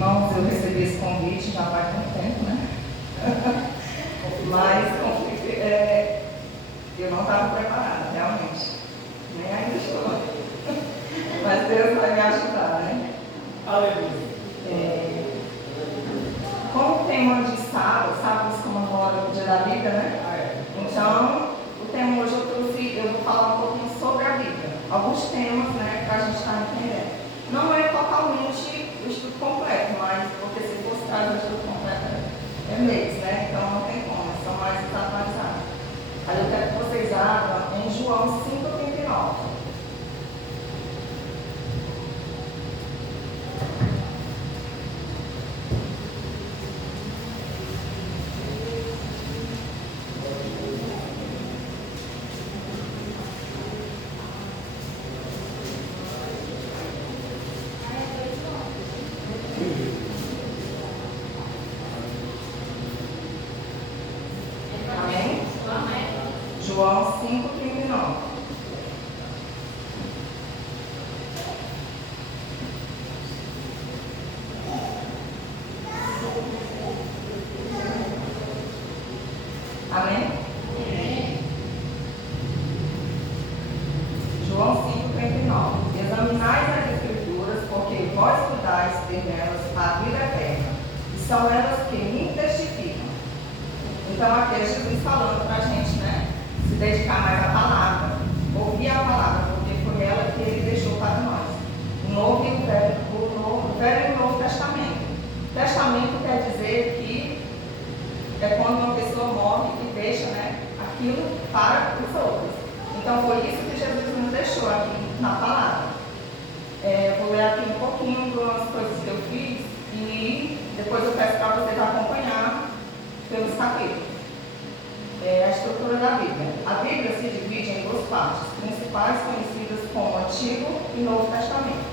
Irmãos, eu recebi esse convite já faz muito tempo, né? Mas eu não estava preparada, realmente. Nem ainda estou. Mas Deus vai me ajudar, né? Aleluia. Como o tema de sábados comemora o Dia da Vida, né? Então, o tema hoje eu vou falar um pouquinho sobre a Bíblia. Alguns temas, né, para a gente estar entendendo. Não é totalmente o estudo completo, mas porque se fosse trazer o estudo completo é mês, né? Então não tem como, são mais atualizados. Aí eu quero que vocês abram em João 5,39. João 5,39. Amém? João 5,39. Examinais as Escrituras, porque vós estudais ter nelas a vida eterna, e são elas que me testificam. Então aqui é Jesus falando para a gente, né? Se dedicar mais à palavra, ouvir a palavra, porque foi ela que ele deixou para nós. O Velho e o Novo Testamento. Testamento quer dizer que é quando uma pessoa morre e deixa, né, aquilo para os outros. Então foi isso que Jesus nos deixou aqui na palavra. Vou ler aqui um pouquinho das coisas que eu fiz e depois eu peço para vocês acompanhar pelos capítulos. A estrutura da Bíblia. A Bíblia se divide em duas partes principais, conhecidas como Antigo e Novo Testamento,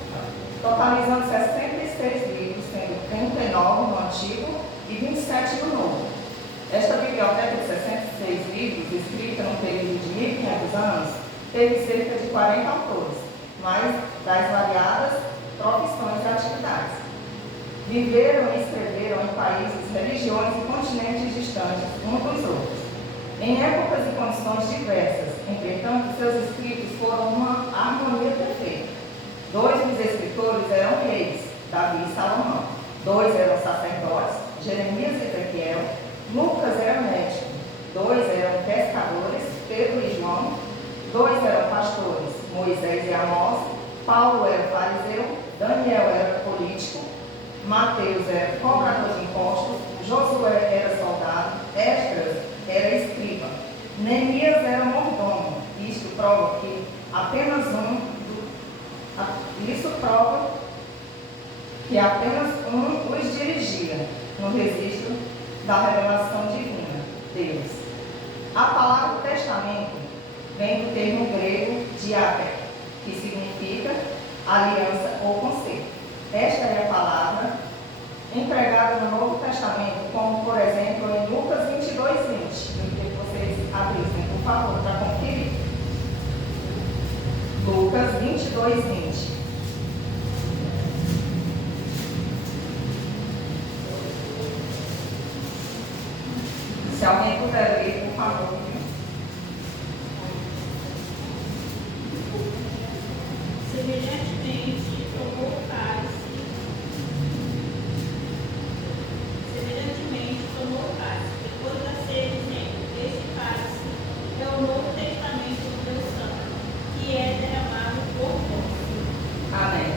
totalizando 66 livros, sendo 39 no Antigo e 27 no Novo. Esta biblioteca de 66 livros, escrita num período de 1500 anos, teve cerca de 40 autores, mais das variadas profissões e atividades. Viveram e escreveram em países, regiões e continentes distantes uns dos outros, em épocas e condições diversas. Entretanto, seus escritos foram uma harmonia perfeita. 2 dos escritores eram reis, Davi e Salomão. 2 eram sacerdotes, Jeremias e Ezequiel. Lucas era médico. 2 eram pescadores, Pedro e João. 2 eram pastores, Moisés e Amós. Paulo era fariseu. Daniel era político. Mateus era cobrador de impostos. Josué era soldado. Esdras era escriba. Neemias era mordomo. Isto prova que apenas um os dirigia no registro da revelação divina, Deus. A palavra testamento vem do termo grego diáter, que significa aliança ou conselho. Esta é a palavra empregada no Novo Testamento, como por exemplo em Lucas 22:20. Eu queria que vocês abrissem, por favor, para conferir. Lucas 22:20. Se alguém puder ler, por favor. Semelhantemente, tomou o cálice. Depois da ceia, dizendo: Este cálice é o Novo Testamento do meu sangue, que é derramado por vós. Amém.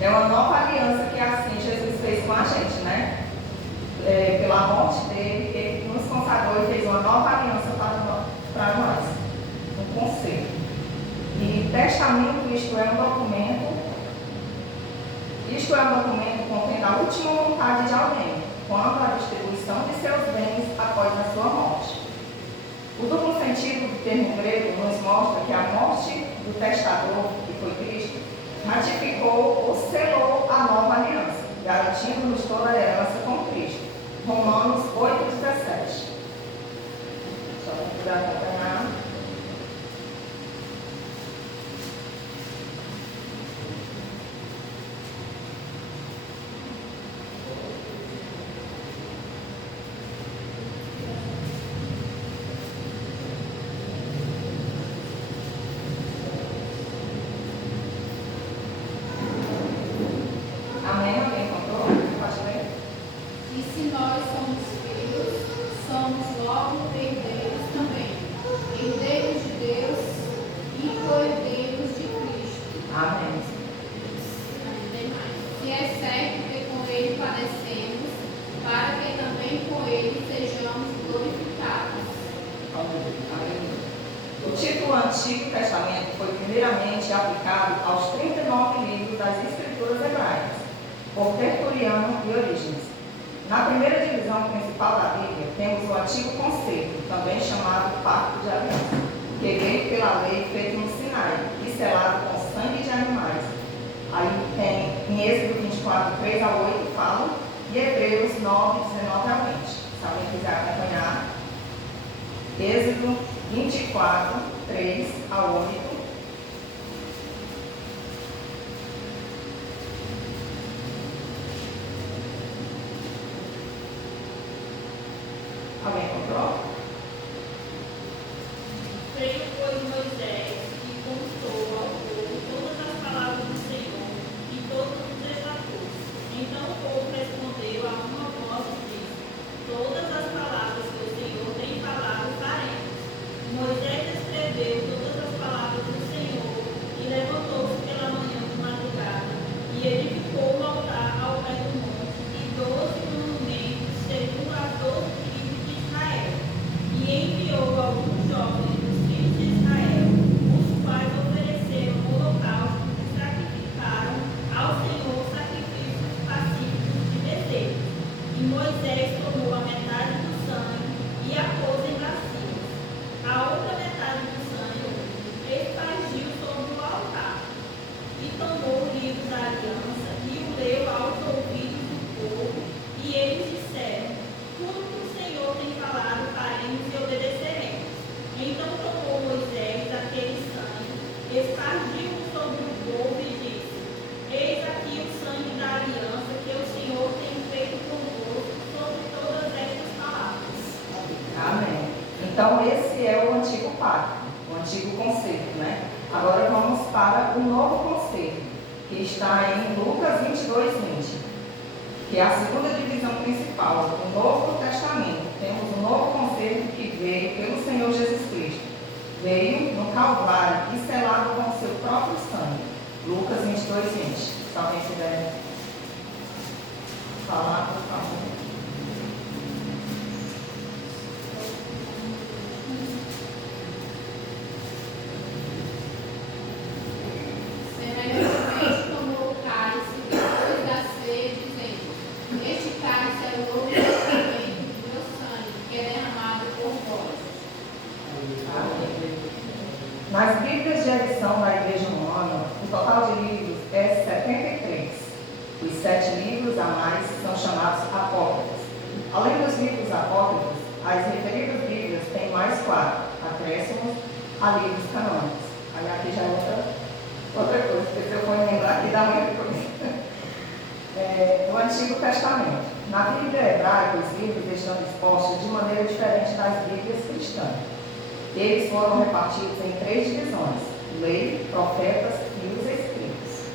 É uma nova aliança que assim Jesus fez com a gente, né? Pela morte dele, ele nos consagrou e fez uma nova aliança para nós, um conselho. E testamento, isto é um documento contendo a última vontade de alguém, quanto à distribuição de seus bens após a sua morte. O duplo sentido do termo grego nos mostra que a morte do testador, que foi Cristo, ratificou ou selou a nova aliança, garantindo-nos toda a herança com Cristo. Romanos 8:17. Só para acompanhar. certo que com ele padecemos, para que também com ele sejamos glorificados. O título Antigo Testamento foi primeiramente aplicado aos 39 livros das Escrituras hebraicas, por Tertuliano e Orígenes. Na primeira divisão principal da Bíblia, temos o Antigo Concerto, também chamado Pacto de Aliança, que veio pela lei feita no Sinai e selado com sangue de animais. Aí tem em Êxodo 24, 3 a 8 fala, e Hebreus 9, 19 a 20. Se alguém quiser acompanhar, Êxodo 24, 3 a 8. Alguém encontrou? Veio, pois, Moisés e contou ao povo todas as palavras do Senhor e todos os desafios. Então o povo respondeu a uma voz e disse: todas as palavras que o Senhor tem falado faremos. Moisés escreveu todas as palavras do Senhor e levantou-se pela manhã de madrugada e edificou um altar ao pé do monte e 12 monumentos segundo as 12 tribos de Israel. E enviou alguns jovens dos filhos de Israel, os quais ofereceram holocaustos e sacrificaram ao Senhor sacrifícios pacíficos de desejo. E Moisés tomou a metade do sangue e a pôs em bacias. A outra metade do sangue espargiu sobre o altar. E tomou o livro da aliança e o leu aos ouvidos do povo. E eles disseram: tudo que o Senhor tem falado faremos e obedeceremos. Então tomou Moisés aquele sangue, espargiu-o sobre o povo e disse: eis aqui o sangue da aliança que o Senhor tem feito convosco sobre todas estas palavras. Amém. Então esse é o antigo pacto, o antigo concerto, né? Agora vamos para o novo concerto, que está em Lucas 22, 20, que é a segunda divisão principal do Novo Testamento. Temos o novo concerto que veio pelo Senhor Jesus Cristo. Veio no Calvário e selado com o seu próprio sangue. Lucas 22, 20. Se alguém quiser falar, por favor. Semelhantemente tomou o cálice depois da ceia, dizendo: este cálice é o novo testamento do meu sangue, que é derramado por vós. Amém. Nas Bíblias de edição da Igreja Romana, o total de livros é 73. Os 7 livros a mais são chamados apócrifos. Além dos livros apócrifos, as referidas Bíblias têm mais 4 acréscimos a livros canônicos. Aí aqui já é outra coisa, porque se eu for lembrar aqui dá muita coisa. Do Antigo Testamento. Na Bíblia hebraica, os livros estão dispostos de maneira diferente das Bíblias cristãs. Eles foram repartidos em 3 divisões: lei, profetas e os escritos.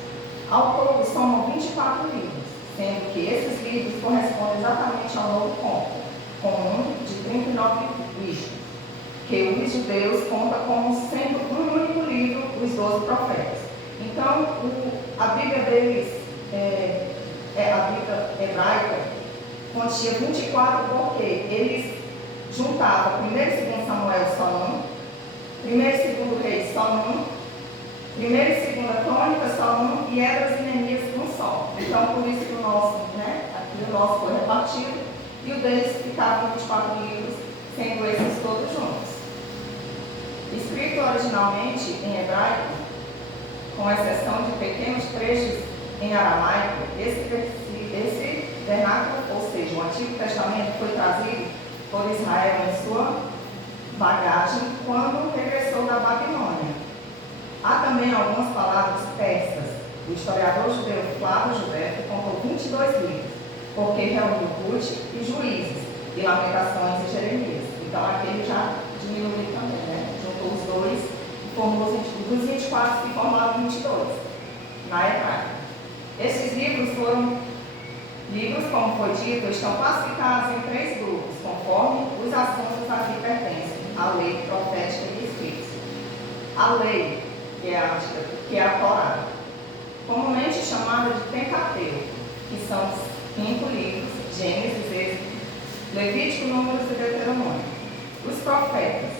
Ao todo, somam 24 livros, sendo que esses livros correspondem exatamente ao novo conto, comum de 39 livros, que os judeus contam como sendo um único livro, os 12 profetas. Então, a Bíblia deles, a Bíblia hebraica, continha 24 porque eles juntavam 1 e 2 Samuel só num, 1 e 2 Reis só num, 1 e 2 Crônicas só num e Esdras e Neemias num só. Então, por isso que o nosso, aqui o nosso foi repartido e o deles ficava 24 livros, sendo esses todos juntos. Escrito originalmente em hebraico, com exceção de pequenos trechos em aramaico, esse vernáculo, ou seja, o Antigo Testamento, foi trazido por Israel em sua bagagem quando regressou da Babilônia. Há também algumas palavras persas. O historiador judeu Flávio Josefo contou 22 livros, porque reuniu Ruth e Juízes, e Lamentações e Jeremias. Então aqui ele já diminuiu também, juntou os dois e formou dos 24 que formaram 22 na hebraica. Esses livros foram livros, como foi dito, estão classificados em 3 grupos, conforme os assuntos a que pertencem: a lei, profética e escritos. A lei, que é a Torá, comumente chamada de Pentateuco, que são 5 livros: Gênesis, Êxodo, Levítico, Números e Deuteronômio. Os profetas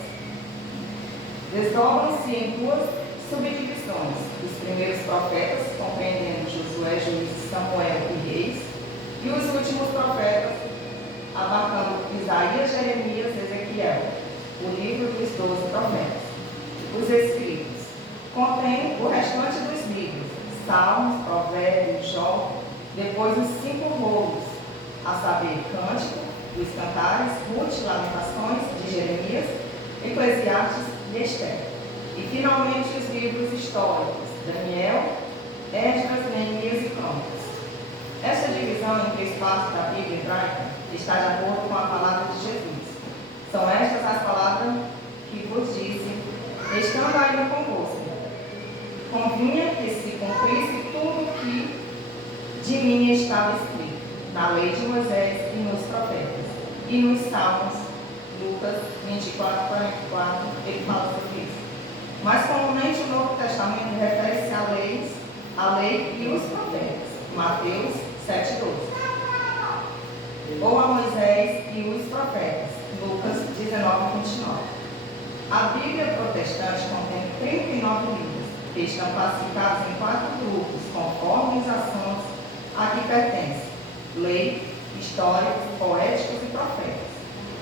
desdobram-se em 2 subdivisões: os primeiros profetas, compreendendo Josué, Juízes, Samuel e Reis, e os últimos profetas, abarcando Isaías, Jeremias e Ezequiel, o livro dos 12 profetas. Os escritos contêm o restante dos livros: Salmos, Provérbios, Jó, depois os 5 rolos, a saber, Cântico, dos Cantares, Ruth, Lamentações, de Jeremias, Eclesiastes e Esther. E finalmente os livros históricos: Daniel, Esdras, Neemias e Crônicas. Esta divisão em 3 partes da Bíblia hebraica está de acordo com a palavra de Jesus. São estas as palavras que vos disse, estando ainda convosco. Convinha que se cumprisse tudo o que de mim estava escrito na lei de Moisés e nos profetas, e nos Salmos. Lucas 24, 44, ele fala sobre isso. Mas comumente o Novo Testamento refere-se à lei e os profetas. Mateus 7:12. Ou a Moisés e os profetas. Lucas 19:29. A Bíblia protestante contém 39 livros, que estão classificados em 4 grupos, conforme os assuntos a que pertencem: lei, históricos, poéticos e profetas.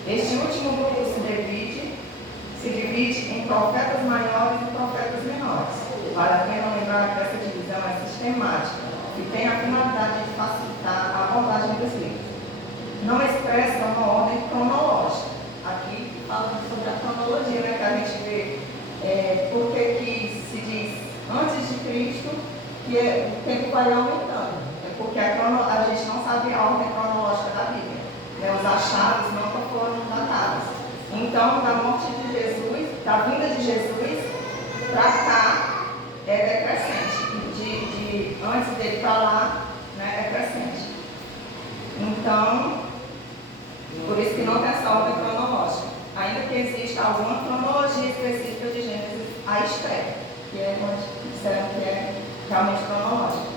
Este último grupo se divide em profetas maiores e profetas menores. Vale a pena lembrar que essa divisão é sistemática e tem a finalidade de facilitar a abordagem dos livros. Não expressa uma ordem cronológica. Aqui falando sobre a cronologia, né, que a gente vê porque que se diz antes de Cristo que o tempo vai aumentando. É porque a gente não sabe a ordem cronológica da Bíblia. Os achados nunca foram datados. Então, da morte de Jesus, da vinda de Jesus para cá é decrescente. De antes dele para lá, né, é crescente. Então, por isso que não tem essa ordem cronológica. Ainda que exista alguma cronologia específica de Gênesis a Esther, que é onde disseram que é realmente cronológica.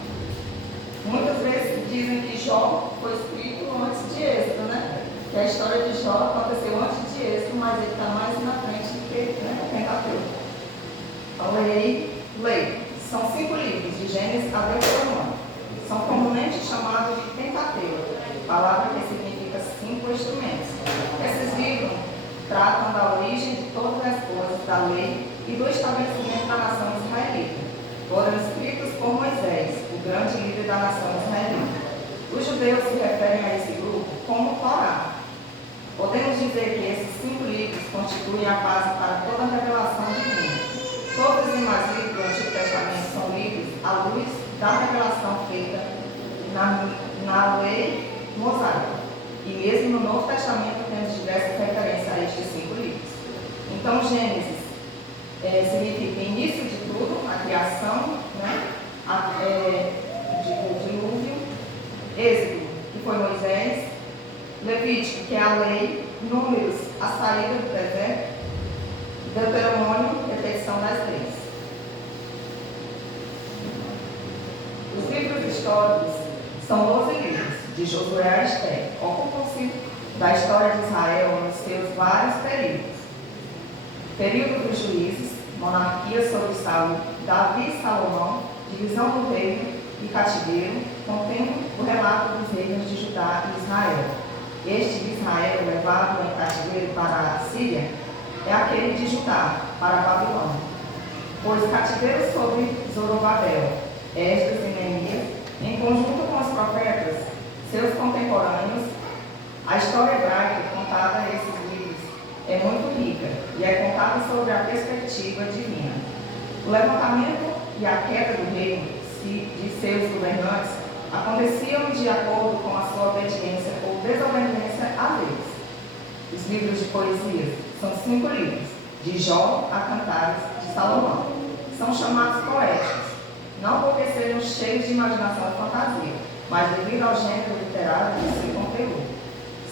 Muitas vezes dizem que Jó foi escrito antes de Êxodo, né? Que a história de Jó aconteceu antes de Êxodo, mas ele está mais na frente do que o Pentateuco. A lei. São 5 livros, de Gênesis a Deuteronômio. São comumente chamados de Pentateuco, palavra que significa 5 instrumentos. Esses livros tratam da origem de todas as coisas, da lei e do estabelecimento da nação israelita. Foram escritos por Moisés, o grande líder da nação israelita. Os judeus se referem a esse grupo como Torá. Podemos dizer que esses 5 livros constituem a base para toda a revelação divina. Todos os demais livros do Antigo Testamento são livros à luz da revelação feita na lei mosaica. E mesmo no Novo Testamento temos diversas referências a estes 5 livros. Então, Gênesis significa início de tudo, a criação, né? O dilúvio. Êxodo, que foi Moisés. Levítico, que é a lei. Números, a saída do deserto. Deuteronômio, repetição das leis. Os livros históricos são 12 livros, de Josué a Esther. Ocupam-se da história de Israel nos seus vários períodos. Período dos juízes, monarquia sobre Saul, Davi e Salomão, divisão do reino e cativeiro, contendo o relato dos reinos de Judá e Israel. Este de Israel, levado em cativeiro para a Síria, é aquele de Judá, para a Babilônia. Pois cativeiro sobre Zorobabel, Esdras e Neemias, em conjunto com os profetas, seus contemporâneos, a história hebraica contada nesses livros é muito rica e é contada sobre a perspectiva divina. O levantamento e a queda do reino de seus governantes aconteciam de acordo com a sua obediência ou desobediência a Deus. Os livros de poesia são 5 livros, de Jó a Cantares de Salomão. São chamados poéticos, não porque sejam cheios de imaginação e fantasia, mas devido ao gênero literário de seu conteúdo.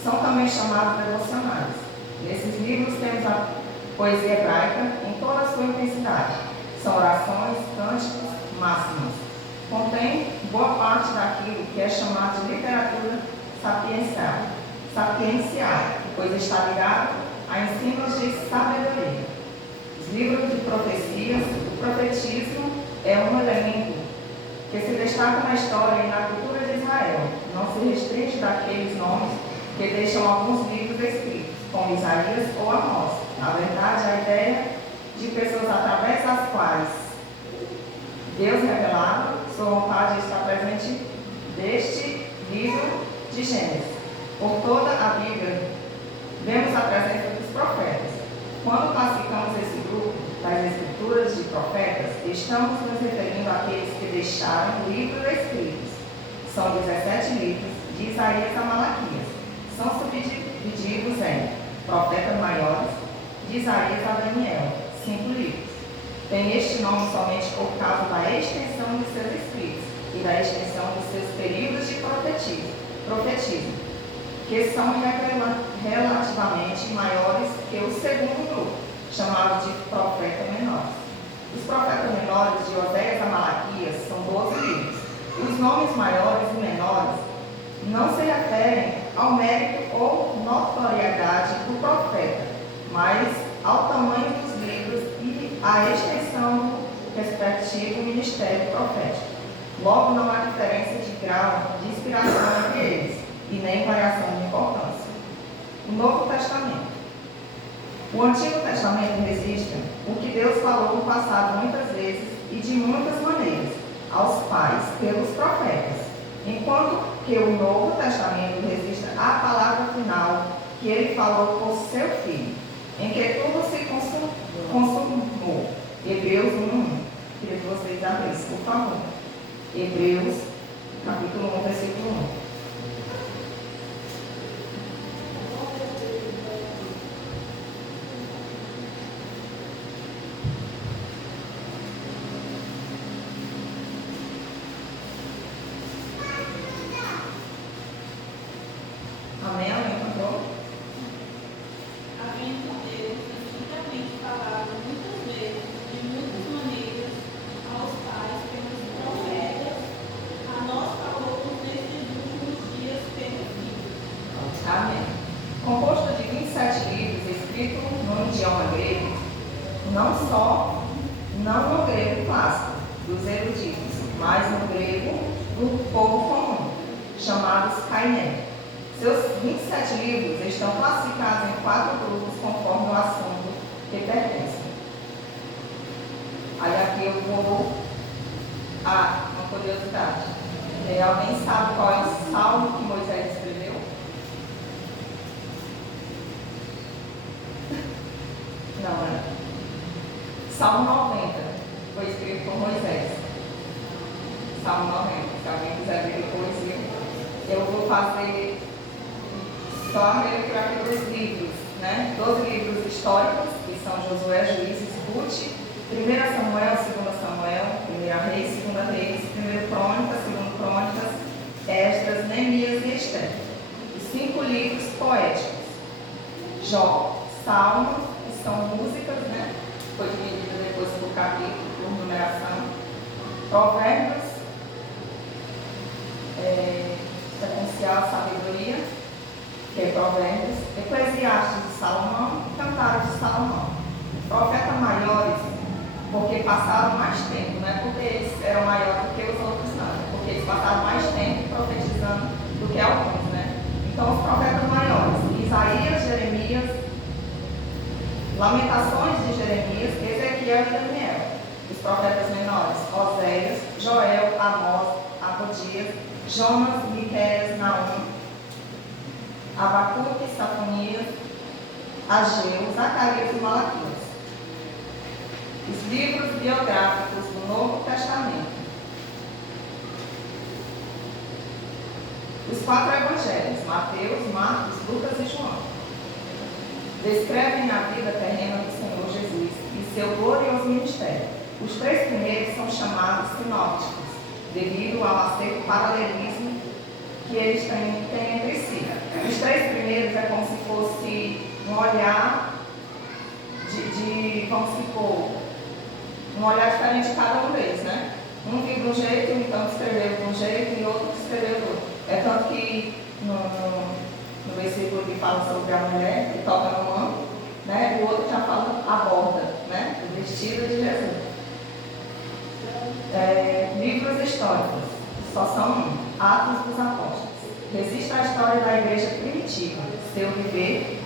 São também chamados devocionais. Nesses livros temos a poesia hebraica em toda a sua intensidade. São orações, cânticos, máximas. Contém boa parte daquilo que é chamado de literatura sapiencial, pois está ligado a ensinos de sabedoria. Os livros de profecias, o profetismo é um elemento que se destaca na história e na cultura de Israel. Não se restringe daqueles nomes que deixam alguns livros escritos, como Isaías ou Amós. Na verdade, a ideia de pessoas através das quais Deus revelava sua vontade está presente deste livro de Gênesis. Por toda a Bíblia, vemos a presença dos profetas. Quando classificamos esse grupo das escrituras de profetas, estamos nos referindo àqueles que deixaram livros escritos. São 17 livros, de Isaías a Malaquias. São subdivididos em profetas maiores, de Isaías a Daniel, 5 livros. Tem este nome somente por causa da extensão dos seus escritos e da extensão dos seus períodos de profetismo, que são relativamente maiores que o segundo grupo, chamado de profetas menores. Os profetas menores, de Oséias a Malaquias, são 12 livros. Os nomes maiores e menores não se referem ao mérito ou notoriedade do profeta, mas ao tamanho dos livros e à extensão do respectivo ministério profético. Logo, não há diferença de grau de inspiração entre eles e nem variação de importância. O Novo Testamento. O Antigo Testamento registra o que Deus falou no passado muitas vezes e de muitas maneiras aos pais pelos profetas, enquanto que o Novo Testamento registra a palavra final que ele falou por seu Filho, em que tudo se consumou. Hebreus 1:1. Queria que vocês abrissem, por favor. Hebreus, capítulo 1, versículo 1. Amém? Amém? Encontrou? Havendo Deus infinitamente falado muitas vezes, de muitas maneiras, aos pais pelos profetas, a nós falou nestes últimos dias pelo Filho. Amém. Composto de 27 livros escritos no idioma grego, não no grego clássico dos eruditos, mas no grego do povo comum, chamados Kainé. Seus 27 livros estão classificados em 4 grupos conforme o assunto que pertencem. Aí aqui eu vou uma curiosidade. Alguém sabe qual é o salmo que Moisés escreveu? Não, é? Salmo 90 foi escrito por Moisés. Salmo 90. Se alguém quiser ver depois, eu vou fazer só a releitura aqui dos livros, né? 12 livros históricos, que são Josué, Juízes, Ruth, 1 Samuel, 2 Samuel, 1 Reis, 2 Reis, 1 Crônicas, 2 Crônicas, Esdras, Neemias e Esther. Os 5 livros poéticos. Jó, Salmos, que são músicas, né? Foi dividido depois por capítulo, por numeração. Provérbios, sequencial, sabedoria, que é Provérbios, Eclesiastes de Salomão e Cantares de Salomão. Profetas maiores, porque passaram mais tempo, não é porque eles eram maiores do que os outros, não, é porque eles passaram mais tempo profetizando do que alguns, né? Então, os profetas maiores, Isaías, Jeremias, Lamentações de Jeremias, Ezequiel e Daniel. Os profetas menores, Oséias, Joel, Amós, Abodias, Jonas, Miqueias, Naum, Abacuque, Safonias, Ageu, Zacarias e Malaquias. Os livros biográficos do Novo Testamento. Os 4 evangelhos, Mateus, Marcos, Lucas e João, descrevem a vida terrena do Senhor Jesus e seu glorioso ministério. Os 3 primeiros são chamados sinópticos, devido ao acerto paralelismo que eles têm entre si. Os 3 primeiros é como se fosse um olhar vamos supor, um olhar diferente de cada um deles, né? Um viu de um jeito, então escreveu de um jeito, e outro escreveu do outro. É tanto que no versículo que fala sobre a mulher que toca no manto, né? O outro já fala a borda, né? O vestido de Jesus. Livros históricos, só são Atos dos Apóstolos. Registra a história da igreja primitiva, seu viver,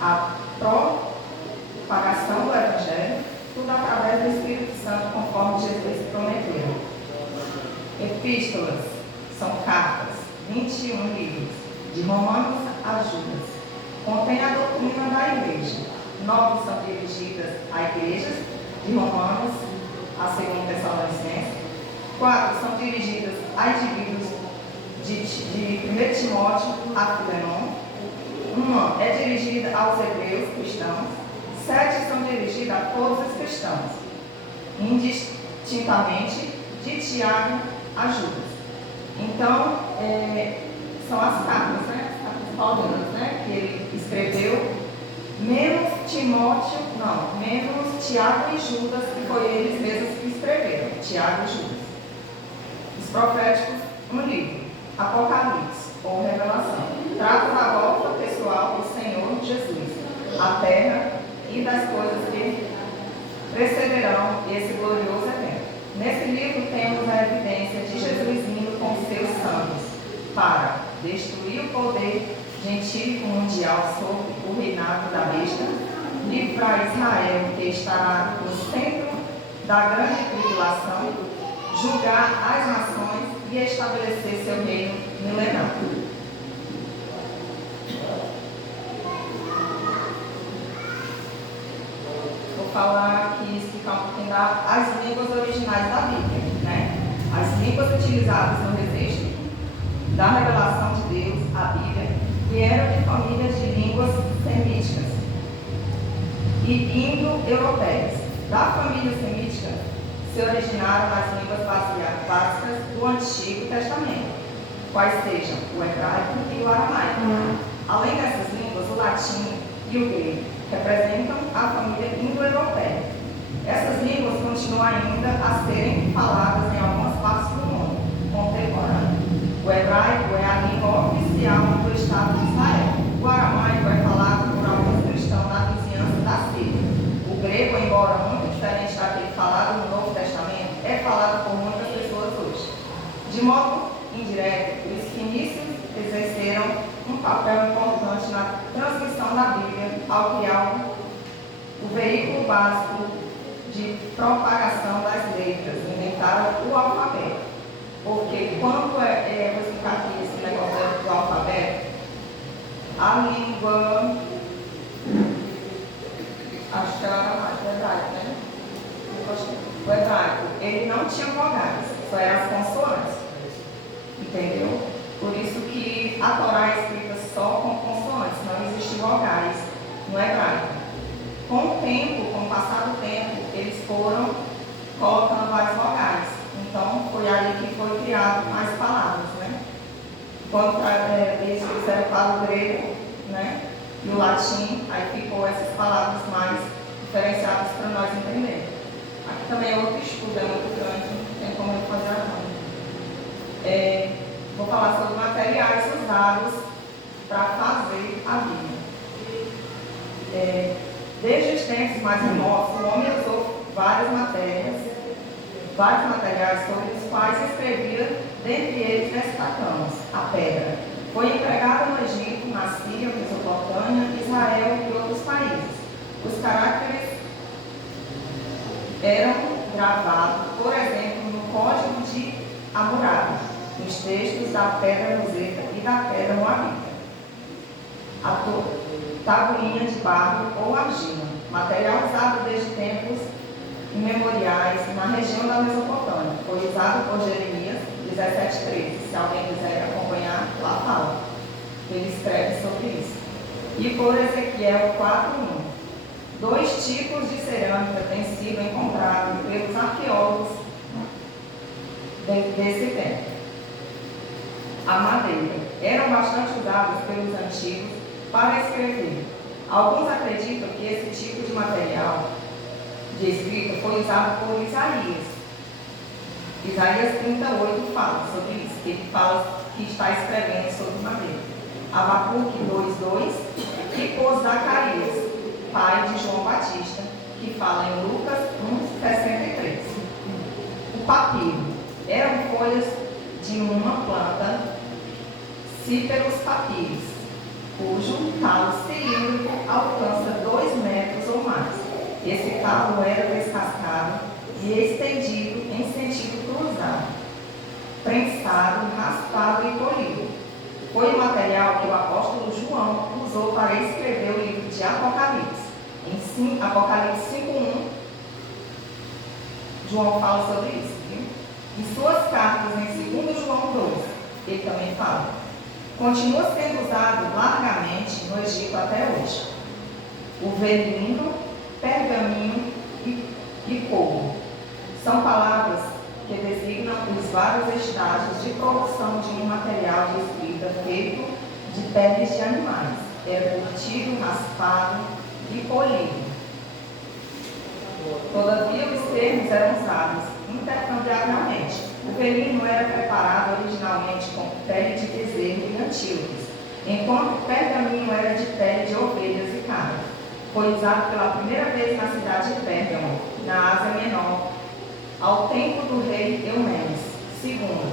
a propagação do Evangelho, tudo através do Espírito Santo, conforme Jesus prometeu. Epístolas são cartas, 21 livros, de Romanos a Judas. Contém a doutrina da igreja. 9 são dirigidas a igrejas, de Romanos a 2 Tessalonicenses. 4 são dirigidas a indivíduos de 1 Timóteo a Filemon. 1 é dirigida aos hebreus cristãos. 7 são dirigidas a todos os cristãos, indistintamente, de Tiago a Judas. Então, são as cartas, né? As cartas paulinas, né? Que ele escreveu, menos Tiago e Judas, que foi eles mesmos que escreveram, Tiago e Judas. Os proféticos, um livro, Apocalipse, ou Revelação, trata da volta pessoal do Senhor Jesus, a terra e das coisas que precederão esse glorioso evento. Nesse livro temos a evidência de Jesus vindo com seus santos para destruir o poder gentílico mundial sobre o reinado da besta, livrar Israel, que estará no centro da grande tribulação, julgar as nações e estabelecer seu reino milenar. Vou falar aqui, explicar um pouquinho das línguas originais da Bíblia, né? As línguas utilizadas no registro da revelação de Deus, a Bíblia, vieram de famílias de línguas semíticas e indo-europeias. Da família semítica se originaram as línguas básicas do Antigo Testamento, quais sejam o hebraico e o aramaico. Além dessas línguas, o latim e o grego representam a família indo-europeia. Essas línguas continuam ainda a serem faladas em algumas partes do mundo contemporâneo. O hebraico é a língua oficial do Estado de Israel. O aramaico é falado por alguns cristãos na vizinhança da Síria. O grego, embora muito diferente daquele falado no Novo Testamento, é falado por muitas pessoas hoje. De modo indireto, os fenícios exerceram um papel importante na transmissão da Bíblia ao criar o veículo básico de propagação das letras, inventaram o alfabeto. Porque quando vou explicar aqui esse negócio do alfabeto, a língua, acho que era o hebraico, né? O hebraico, ele não tinha vogais, só eram as consoantes, entendeu? Por isso que a Torá é escrita só com consoantes, não existe vogais no hebraico. Com o tempo, com o passar do tempo, eles foram colocando várias vogais. Então, foi aí que foi criado mais palavras, né? Quando eles fizeram para o grego, né? E o latim, aí ficou essas palavras mais diferenciadas para nós entendermos. Aqui também é outro estudo, é muito grande, não tem como eu fazer agora. Vou falar sobre materiais usados para fazer a Bíblia. Desde os tempos mais remotos, o homem usou vários materiais sobre os quais escrevia, dentre eles destacamos a pedra. Foi empregada no Egito, na Síria, Mesopotâmia, Israel e outros países. Os caracteres eram gravados, por exemplo, no Código de Hammurabi, nos textos da pedra roseta e da pedra moabita. A tabuinha de barro ou argila, material usado desde tempos imemoriais na região da Mesopotâmia. Foi usado por Jeremias 17:13. Se alguém quiser acompanhar, lá fala. Ele escreve sobre isso. E por Ezequiel 4:1. 2 tipos de cerâmica têm sido encontrados pelos arqueólogos desse tempo. A madeira. Eram bastante usadas pelos antigos para escrever. Alguns acreditam que esse tipo de material de escrita foi usado por Isaías Isaías 38 fala sobre isso, que ele fala que está escrevendo sobre madeira. Abacuque 2:2, que pôs Zacarias, pai de João Batista, que fala em Lucas 1:63. O papiro eram folhas de uma planta, Cíperos papiros, cujo talo cilíndrico alcança 2 metros ou mais. Esse talo era descascado e estendido em sentido cruzado, prensado, raspado e polido. Foi o material que o apóstolo João usou para escrever o livro de Apocalipse. Em Apocalipse 5:1, João fala sobre isso. Viu? Em suas cartas, em 2 João 2, ele também fala. Continua sendo usado largamente no Egito até hoje. O velino, pergaminho e couro são palavras que designam os vários estágios de produção de um material de escrita feito de peles de animais. Era curtido, raspado e polido. Todavia, os termos eram usados intercambiavelmente. O velino era preparado originalmente com pele de bezerro e antílopes, enquanto o pergaminho era de pele de ovelhas e cabras. Foi usado pela primeira vez na cidade de Pérgamo, na Ásia Menor, ao tempo do rei Eumenes II.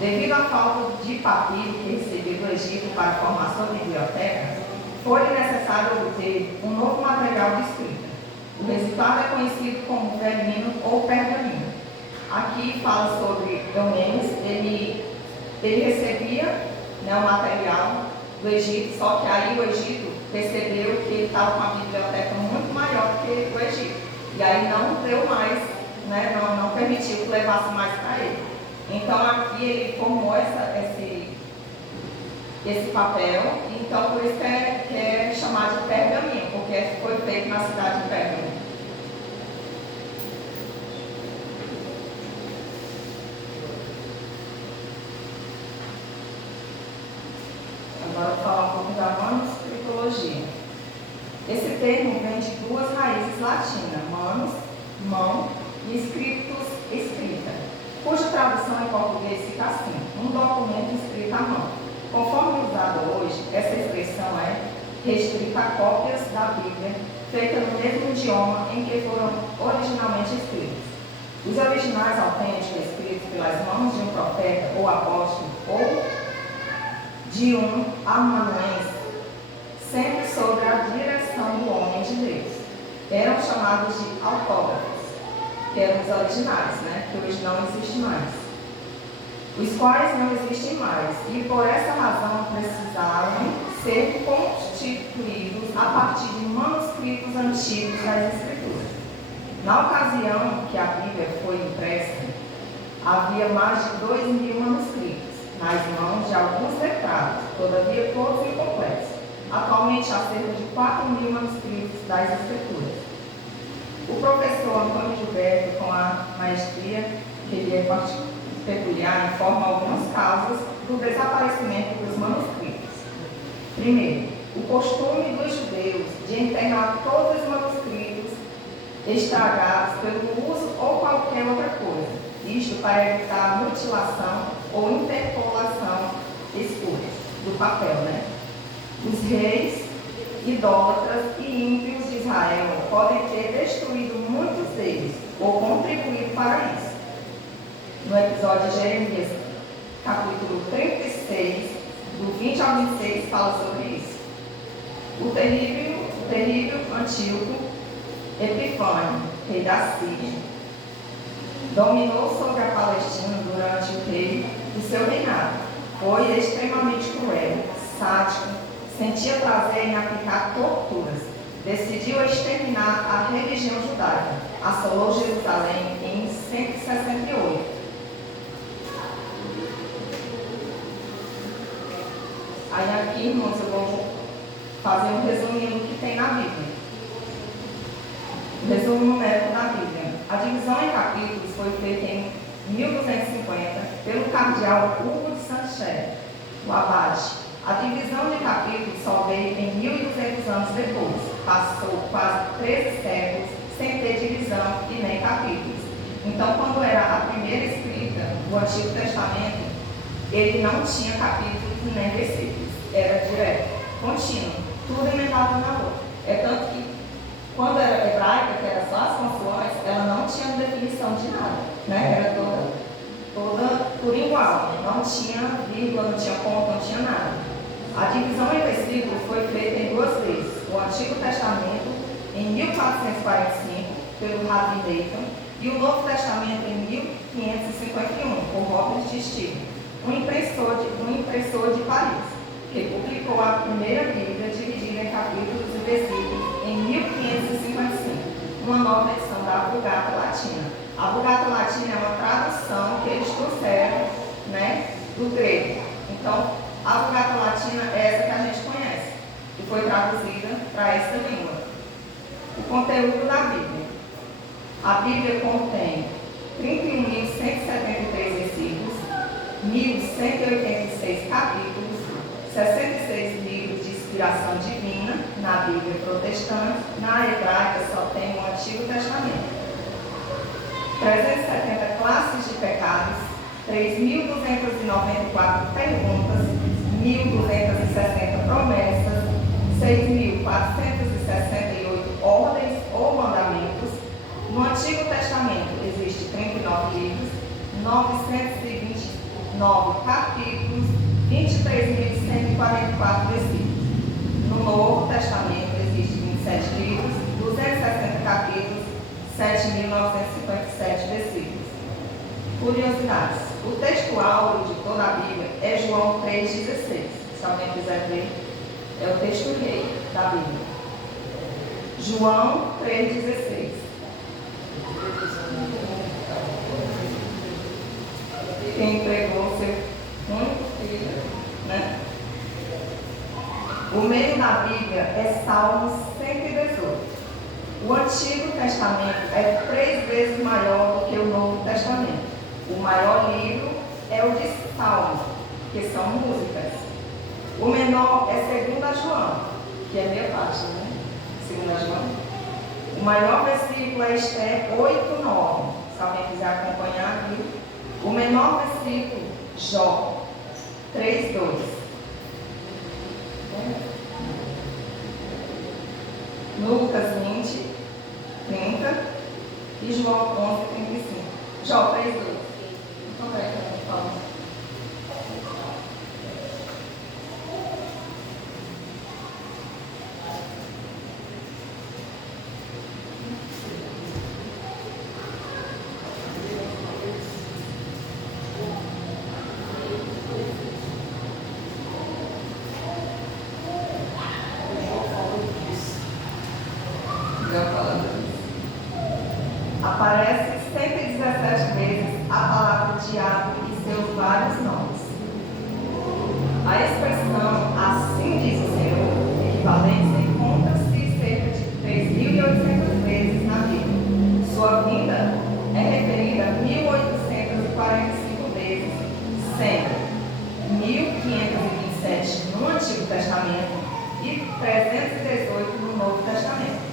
Devido à falta de papiro que recebeu do Egito para formar sua biblioteca, foi necessário obter um novo material de escrita. O resultado é conhecido como velino ou pergaminho. Aqui fala sobre Eumenes, ele recebia, né, o material do Egito, só que aí o Egito percebeu que ele estava com uma biblioteca muito maior que o Egito. E aí não deu mais, né, não permitiu que levasse mais para ele. Então aqui ele formou esse papel, então por isso que é chamado de pergaminho, porque foi feito na cidade de Pérgamo. Agora eu vou falar um pouco da manuscritologia. Esse termo vem de 2 raízes latinas, manus, mão, e scriptus, escrita, cuja tradução em português fica assim: um documento escrito à mão. Conforme usado hoje, essa expressão é restrita a cópias da Bíblia feitas no mesmo idioma em que foram originalmente escritas. Os originais autênticos escritos pelas mãos de um profeta ou apóstolo ou de um amanuense, sempre sob a direção do homem de Deus, eram chamados de autógrafos, que eram os originais, né, que hoje não existe mais, os quais não existem mais, e por essa razão precisaram ser constituídos a partir de manuscritos antigos das Escrituras. Na ocasião que a Bíblia foi impressa, havia mais de 2.000 manuscritos nas mãos de alguns letrados, todavia todos incompletos. Atualmente há cerca de 4.000 manuscritos das Escrituras. O professor Antônio Gilberto, com a maestria que lhe é peculiar, informa algumas causas do desaparecimento dos manuscritos. Primeiro, o costume dos judeus de enterrar todos os manuscritos estragados pelo uso ou qualquer outra coisa, isto para evitar mutilação ou interpolação escura do papel, né? Os reis, idólatras e ímpios de Israel podem ter destruído muitos deles ou contribuído para isso. No episódio de Jeremias, capítulo 36, do 20 ao 26, fala sobre isso. O terrível Antíoco Epifânio, rei da Síria, dominou sobre a Palestina durante o rei do seu reinado. Foi extremamente cruel, sádico, sentia prazer em aplicar torturas. Decidiu exterminar a religião judaica. Assolou Jerusalém em 168. Aí aqui, irmãos, eu vou fazer um resuminho do que tem na Bíblia. Resumo numérico da Bíblia. A divisão em capítulos foi feita em 1250 pelo cardeal Hugo de Saint-Cher, o abade. A divisão de capítulos só veio em 1200 anos depois. Passou quase 13 séculos sem ter divisão e nem capítulos. Então, quando era a primeira escrita, o Antigo Testamento, ele não tinha capítulos nem versículos, era direto, contínuo, tudo emendado na outra. É tanto que, quando era hebraica, que era só as consoantes, ela não tinha definição de nada, né? Era toda por igual, não tinha vírgula, não tinha ponto, não tinha nada. A divisão em versículos foi feita em duas vezes, o Antigo Testamento, em 1445, pelo Rabbi Nathan, e o Novo Testamento em 1551, por Robert Stiglitz, um impressor de Paris, que publicou a primeira Bíblia dividida em capítulos e versículos em 1555, uma nova edição da Vulgata Latina. A Vulgata Latina é uma tradução que eles trouxeram, né, do grego. Então, a Vulgata Latina é essa que a gente conhece, que foi traduzida para essa língua. O conteúdo da Bíblia. A Bíblia contém 31.173 versículos, 1.186 capítulos, 66 livros de inspiração divina na Bíblia protestante. Na hebraica só tem o Antigo Testamento. 370 classes de pecados, 3.294 perguntas, 1.260 promessas, 6.468 ordens ou mandamentos. No Antigo Testamento existem 39 livros, 929 capítulos, 23.144 versículos. No Novo Testamento existem 27 livros, 260 capítulos, 7.957 versículos. Curiosidades. O texto áureo de toda a Bíblia é João 3,16. Se alguém quiser ver, é o texto rei da Bíblia. João 3,16. Quem entregou seu único filho, né? O meio da Bíblia é Salmos 118. O Antigo Testamento é 3 vezes maior do que o Novo Testamento. O maior livro é o de Salmos, que são músicas. O menor é 2 João, que é meia página, né? 2 João. O maior versículo é Esther 8:9. Se alguém quiser acompanhar aqui. O menor versículo, Jó 3:2. Lucas 20, 30 e João 11:35. Jó 3:2. Então, peraí que eu não falo. Aparece 117 vezes a palavra diabo e seus vários nomes. A expressão "assim diz o Senhor", equivalente, encontra-se cerca de 3.800 vezes na Bíblia. Sua vinda é referida 1.845 vezes, sendo 1.527 no Antigo Testamento e 318 no Novo Testamento.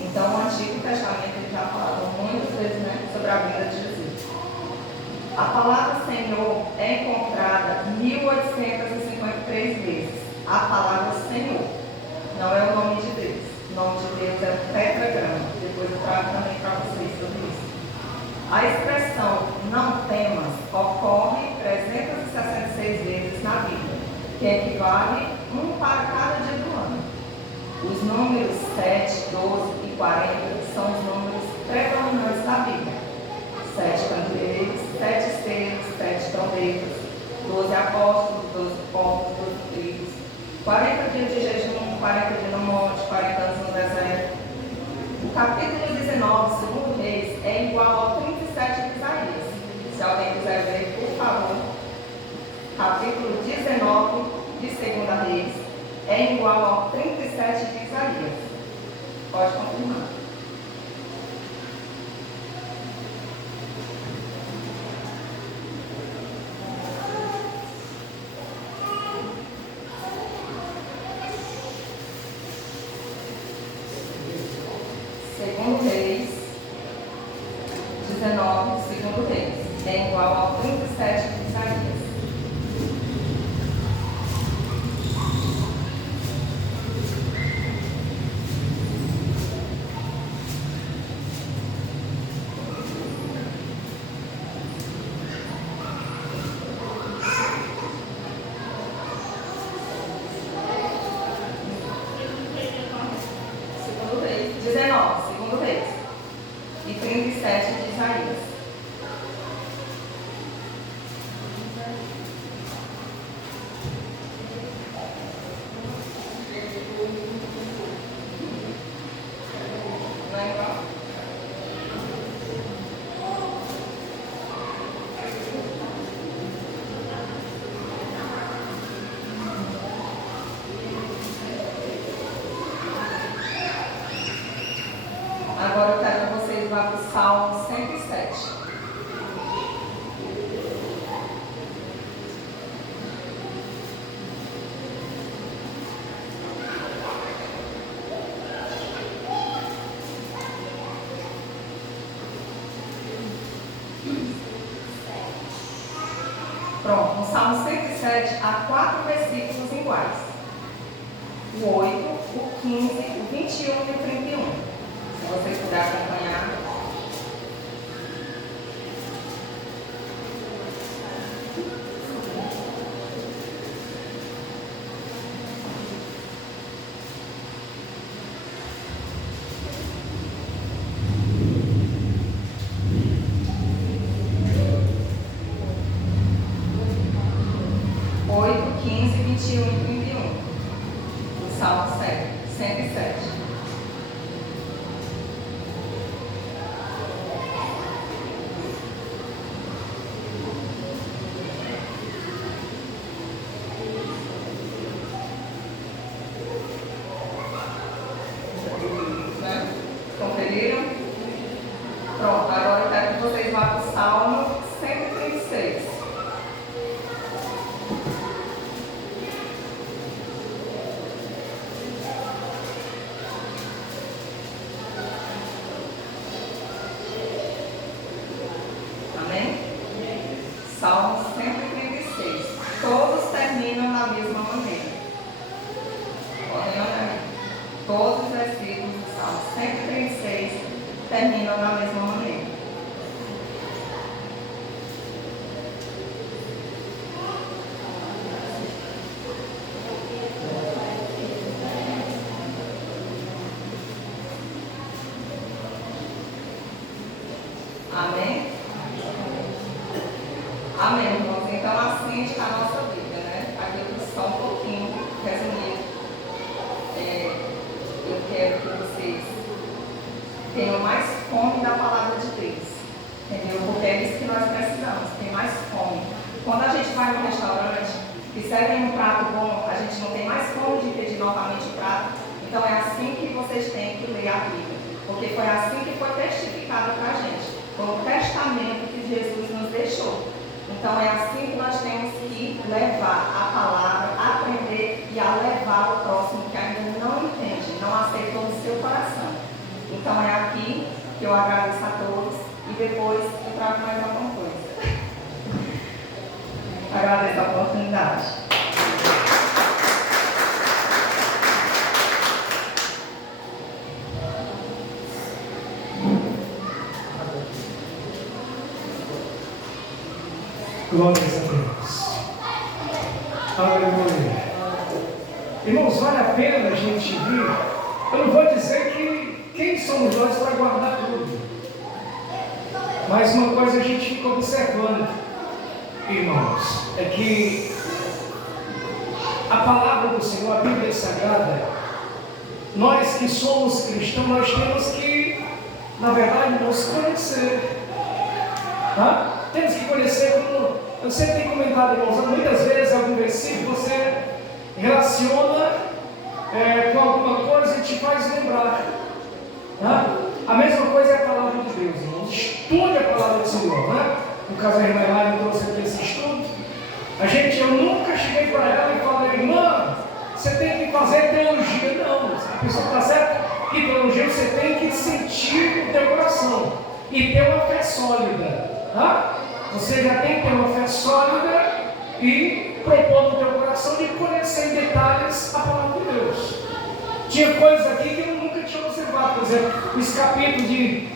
Então, o Antigo Testamento ele já falou muitas vezes, né, sobre a vinda de Jesus. A palavra Senhor é encontrada 1.853 vezes. A palavra Senhor não é o nome de Deus. O nome de Deus é o tetragrama. Depois eu trago também para vocês sobre isso. A expressão não temas ocorre 366 vezes na Bíblia, que equivale um para cada dia do ano. Os números 7, 12 e 40 são os números predominantes da Bíblia. 7 candeeiros, 7 estrelas, 7 trombetas, 12 apóstolos, 12 povos, 12 tribos, 40 dias de jejum, 40 dias no monte, 40 anos no deserto. O capítulo 19, segundo Reis, é igual ao 37 de Isaías. Se alguém quiser ver, por favor. Capítulo 19 de 2 Reis é igual ao 37 de Isaías. Pode confirmar. Segundo Reis 19, 2 Reis e 37 de Isaías. Não é igual? Agora eu quero que vocês vá para o Salmo 107. Pronto, no Salmo 107 há 4 versículos iguais. O 8, o 15, o 21 e o 31. Se vocês puderem acompanhar. Oito, 15, 21 e 31. O Salmo 107. Né? Conferiram? Pronto, agora eu quero que vocês vá para o Salmo 136. Amém? Salmo 136. Todos terminam da mesma maneira. Podem olhar. Todos os versículos do Salmo 136 terminam da mesma maneira. Amém? Amém, irmãos. Então, assim está a nossa vida, né? Aqui eu trouxe só um pouquinho resumido. Eu quero que vocês tenham mais fome da palavra de Deus. Entendeu? Porque é isso que nós precisamos, ter mais fome. Quando a gente vai no restaurante e servem um prato bom, a gente não tem mais fome de pedir novamente o prato. Então, é assim que vocês têm que ler a Bíblia. Porque foi assim que foi testificado para a gente. Foi o testamento que Jesus nos deixou. Então é assim que nós temos que levar a palavra, aprender e a levar ao próximo que ainda não entende, não aceitou no seu coração. Então é aqui que eu agradeço a todos e depois eu trago mais alguma coisa. Agradeço a oportunidade. Glórias a Deus. Aleluia. Irmãos, vale a pena a gente vir. Eu não vou dizer que quem somos nós para guardar tudo. Mas uma coisa a gente fica observando, irmãos, é que a palavra do Senhor, a Bíblia Sagrada, nós que somos cristãos, nós temos que, na verdade, nos conhecer. Tá? Temos que conhecer, como eu sempre tenho comentado, irmãos, muitas vezes algum versículo você relaciona com alguma coisa e te faz lembrar. Tá? A mesma coisa é a palavra de Deus, irmãos. Estude a palavra do Senhor. Né? No caso, a irmã Elaine trouxe aqui esse estudo. Eu nunca cheguei para ela e falei, irmã, você tem que fazer teologia. Não, a pessoa está certa que teologia você tem que sentir no teu coração e ter uma fé sólida. Tá? Você já tem que ter uma fé sólida e propor no teu coração de conhecer em detalhes a palavra de Deus. Tinha coisas aqui que eu nunca tinha observado, por exemplo, esse capítulo de